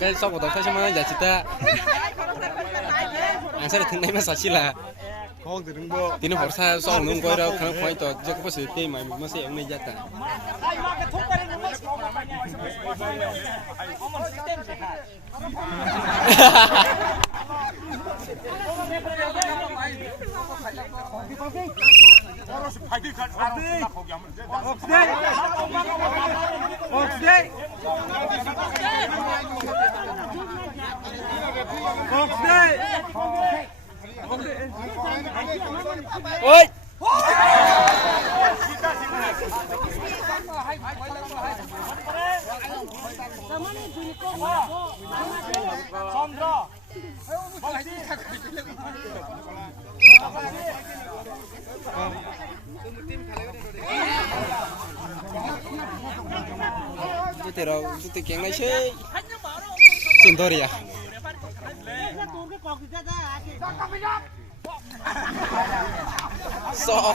Cái sau của tôi khai xem giải thích ta, anh sẽ được thằng này mà sao chỉ là, thì nó học sao sau nó quay ra khăn quay to, chắc có sự tê mà nó sẽ ông này ra ta. Ôi! Thế rồi, tôi kiện này chứ Xuân tôi đi à? So.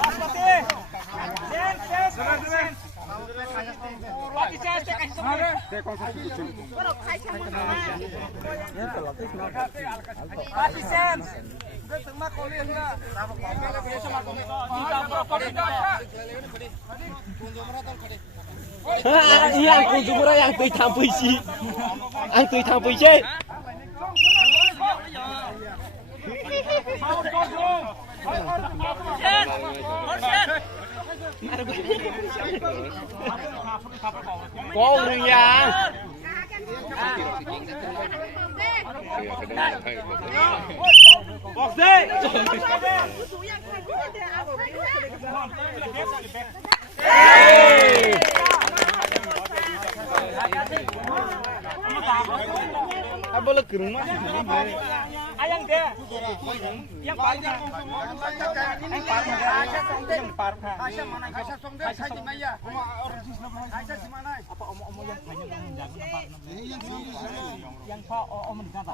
Yang ku jumura yang tui tham pui chi. Ang tui tham pui chơi. Có người nhà. Bọc dê. Ai boleh ke rumah? Ayang dia. Yang paling yang par. Aisyah mana? Aisyah song dia. Aisyah di mana? Aisyah di mana? Apa om yang banyak yang menjaga tempat? Yang kok om menjaga.